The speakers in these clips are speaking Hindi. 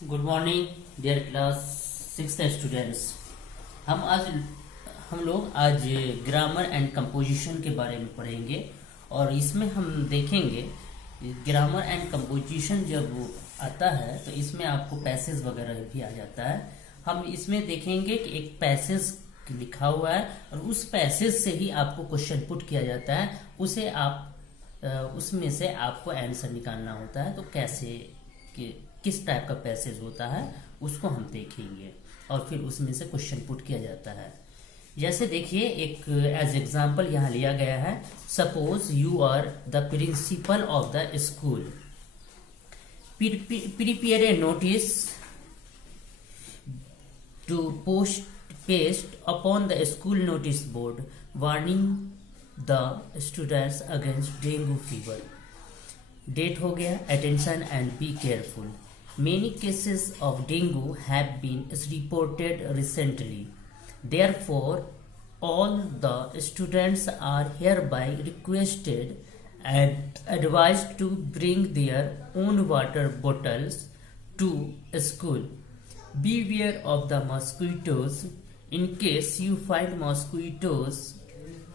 Good morning dear class 6 students. हम लोग आज ग्रामर एंड कंपोजिशन के बारे में पढ़ेंगे और इसमें हम देखेंगे ग्रामर एंड कंपोजिशन जब आता है तो इसमें आपको पैसेज वगैरह भी आ जाता है। हम इसमें देखेंगे कि एक पैसेज लिखा हुआ है और उस पैसेज से ही आपको क्वेश्चन पुट किया जाता है, उसे आप उसमें से आपको आंसर निकालना होता है। तो कैसे किस टाइप का पैसेज होता है उसको हम देखेंगे और फिर उसमें से क्वेश्चन पुट किया जाता है। जैसे देखिए, एक एज एग्जांपल यहाँ लिया गया है, suppose you are the principal of the school, prepare a notice to paste upon the school notice board warning the students against dengue fever. Date हो गया, attention and be careful, many cases of dengue have been reported recently, therefore all the students are hereby requested and advised to bring their own water bottles to school. Beware of the mosquitoes. In case you find mosquitoes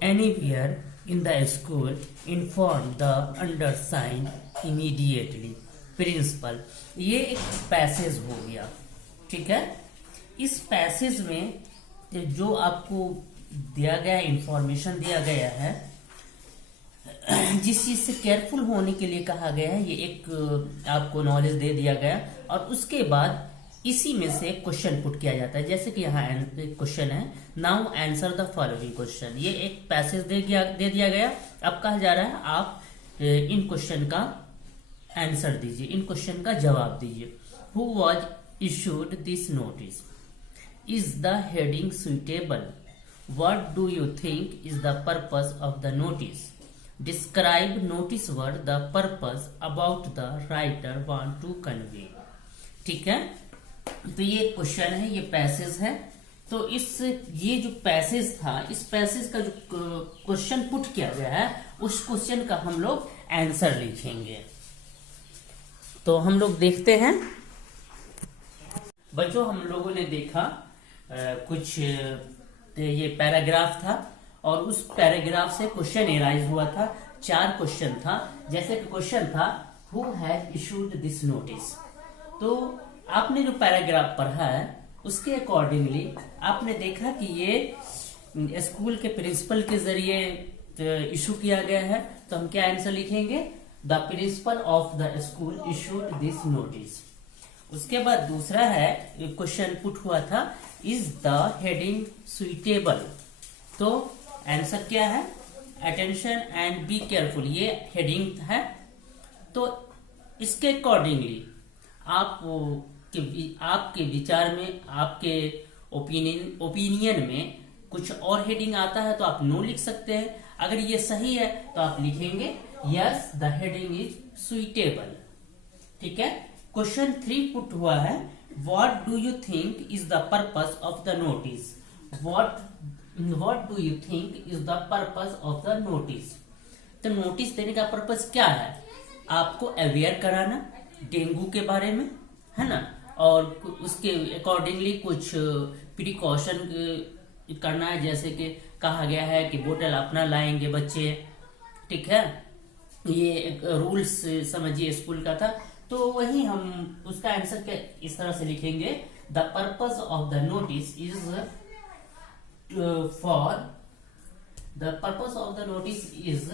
anywhere in the school, inform the undersigned immediately. Principal, ये एक पैसेज हो गया, ठीक है। इस पैसेज में जो आपको दिया गया इंफॉर्मेशन दिया गया है, जिस चीज से केयरफुल होने के लिए कहा गया है, ये एक आपको नॉलेज दे दिया गया और उसके बाद इसी में से क्वेश्चन पुट किया जाता है। जैसे कि यहाँ क्वेश्चन है, now answer the following question. ये एक पैसेज दे दिया गया। अब कहा जा रहा है आप इन क्वेश्चन का आंसर दीजिए, इन क्वेश्चन का जवाब दीजिए। Who was issued this notice? Is the heading suitable? What do you think is the purpose of the notice? Describe notice word the purpose about the writer want to convey. ठीक है, तो ये क्वेश्चन है, ये पैसेज है। तो ये जो पैसेज था, इस पैसेज का जो क्वेश्चन पुट किया गया है, उस क्वेश्चन का हम लोग आंसर लिखेंगे। तो हम लोग देखते हैं बच्चों, हम लोगों ने देखा कुछ ये पैराग्राफ था और उस पैराग्राफ से क्वेश्चन एराइज हुआ था। 4 क्वेश्चन था। जैसे कि क्वेश्चन था, who has issued this notice. तो आपने जो पैराग्राफ पढ़ा है उसके अकॉर्डिंगली आपने देखा कि ये स्कूल के प्रिंसिपल के जरिए इशू किया गया है। तो हम क्या आंसर लिखेंगे? The principal of the school issued this notice. उसके बाद दूसरा है, क्वेश्चन पुट हुआ था, इज द हेडिंग सुइटेबल। तो आंसर क्या है? अटेंशन एंड बी केयरफुल, ये हेडिंग है। तो इसके अकॉर्डिंगली आपके विचार में, आपके ओपिनियन में कुछ और हेडिंग आता है तो आप नो लिख सकते हैं। अगर ये सही है तो आप लिखेंगे yes the heading is suitable. ठीक है। क्वेश्चन 3 पुट हुआ है, what do you think is the purpose of the notice? What do you think is the purpose of the notice? तो नोटिस देने का पर्पस क्या है? आपको अवेयर कराना डेंगू के बारे में, है ना, और उसके अकॉर्डिंगली कुछ प्रिकॉशन करना है। जैसे कि कहा गया है कि बोतल अपना लाएंगे बच्चे, ठीक है, ये एक रूल्स समझिए स्कूल का था। तो वही हम उसका आंसर क्या इस तरह से लिखेंगे, the purpose of the notice is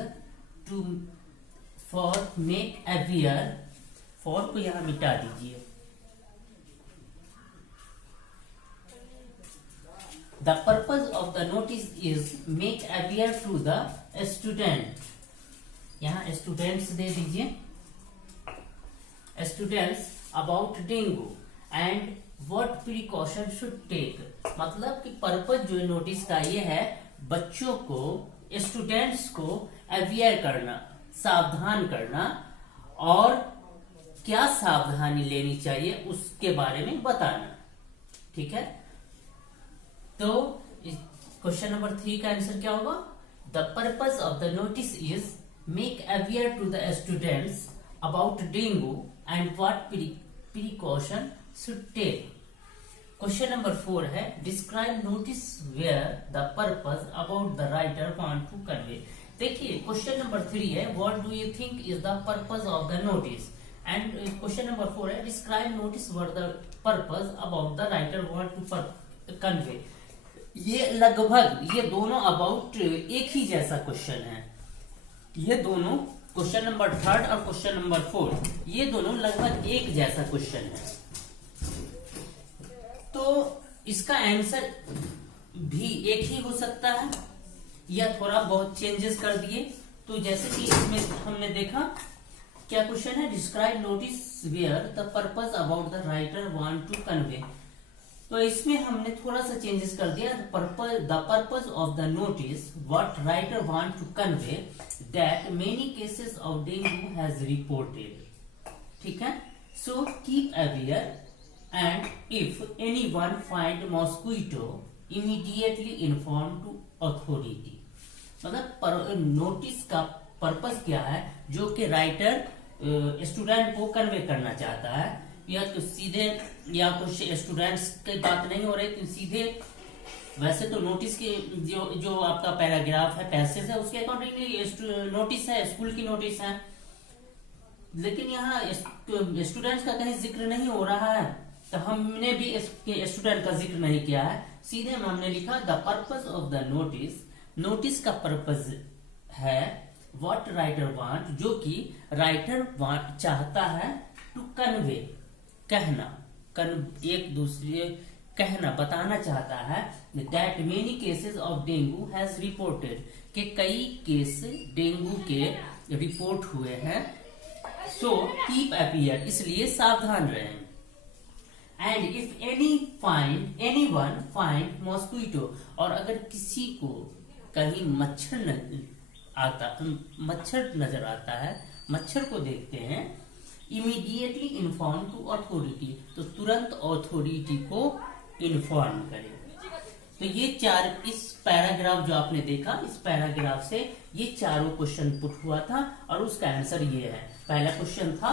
for make aware. For को यहां मिटा दीजिए। The purpose of the notice is make aware to the student. यहाँ students दे दीजिए, students about dengue and what precaution should take। मतलब कि पर्पज जो नोटिस का ये है, बच्चों को, स्टूडेंट्स को अवेयर करना, सावधान करना, और क्या सावधानी लेनी चाहिए उसके बारे में बताना। ठीक है। तो क्वेश्चन नंबर 3 का आंसर क्या होगा? The purpose of the notice is make aware to the students about dengue and what precaution should take. Question number 4 है describe notice where the purpose about the writer want to convey. देखिए क्वेश्चन नंबर 3 है what do you think is the purpose of the notice, and question number 4 है describe notice where the purpose about the writer want to convey. ये लगभग ये दोनों अबाउट एक ही जैसा क्वेश्चन है. ये दोनों क्वेश्चन नंबर 3 और क्वेश्चन नंबर 4 ये दोनों लगभग एक जैसा क्वेश्चन है. तो इसका आंसर भी एक ही हो सकता है या थोड़ा बहुत चेंजेस कर दिए. तो जैसे कि इसमें हमने देखा क्या क्वेश्चन है describe notice where the purpose about the writer want to convey. तो इसमें हमने थोड़ा सा चेंजेस कर दिया. The purpose of the notice what writer want to convey that many cases of dengue has reported. ठीक है. So keep aware and if anyone find mosquito immediately inform to authority. मतलब नोटिस का पर्पस क्या है जो कि राइटर स्टूडेंट को कन्वे करना चाहता है, या तो सीधे या कुछ स्टूडेंट्स की बात नहीं हो रही तो सीधे. वैसे तो नोटिस के जो आपका पैराग्राफ है पैसेज है उसके अकॉर्डिंगली नोटिस है, स्कूल की नोटिस है, लेकिन यहाँ स्टूडेंट्स का कहीं जिक्र नहीं हो रहा है तो हमने भी स्टूडेंट का जिक्र नहीं किया है. सीधे हमने लिखा the purpose of the notice. Notice का पर्पस है व्हाट राइटर वांट, जो कि राइटर चाहता है टू कन्वे, कहना, एक दूसरे कहना बताना चाहता है that many cases of dengue has reported, कि कई केस डेंगू के रिपोर्ट हुए हैं. सो कीप अपियर, इसलिए सावधान रहें. एंड इफ एनीवन फाइंड मॉस्क्विटो, और अगर किसी को कहीं मच्छर नजर आता है, मच्छर को देखते हैं, इमीडिएटली इन्फॉर्म टू अथॉरिटी, तो तुरंत अथॉरिटी को इन्फॉर्म करें. तो ये इस पैराग्राफ जो आपने देखा, इस पैराग्राफ से ये चारों क्वेश्चन पुट हुआ था और उसका आंसर ये है. पहला क्वेश्चन था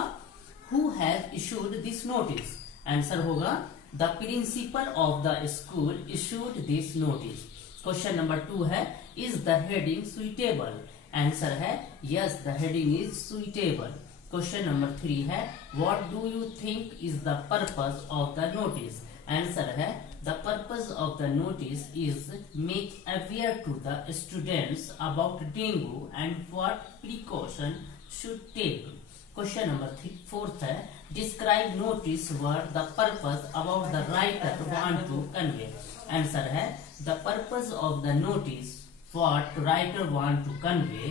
who has issued this notice. Answer होगा the principal of the school issued this notice. Question number 2 है is the heading suitable. Answer है yes the heading is suitable. Question number 3 है what do you think is the purpose of the notice. Answer है the purpose of the notice is make aware to the students about dengue and what precaution should take. Question number 4 है describe notice where the purpose about the writer want to convey. Answer है the purpose of the notice what writer want to convey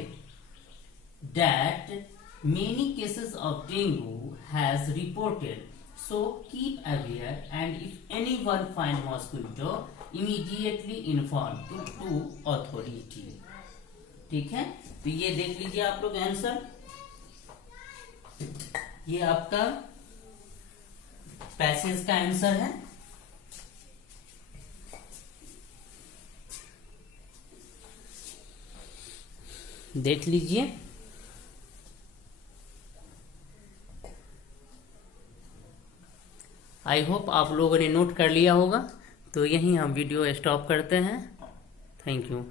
that many cases of dengue has reported. So keep aware and if anyone find mosquito immediately inform to authority. ठीक है. तो ये देख लीजिए आप लोग आंसर. ये आपका पैसेज का आंसर है. देख लीजिए. आई होप आप लोगों ने नोट कर लिया होगा. तो यहीं हम वीडियो स्टॉप करते हैं. Thank you.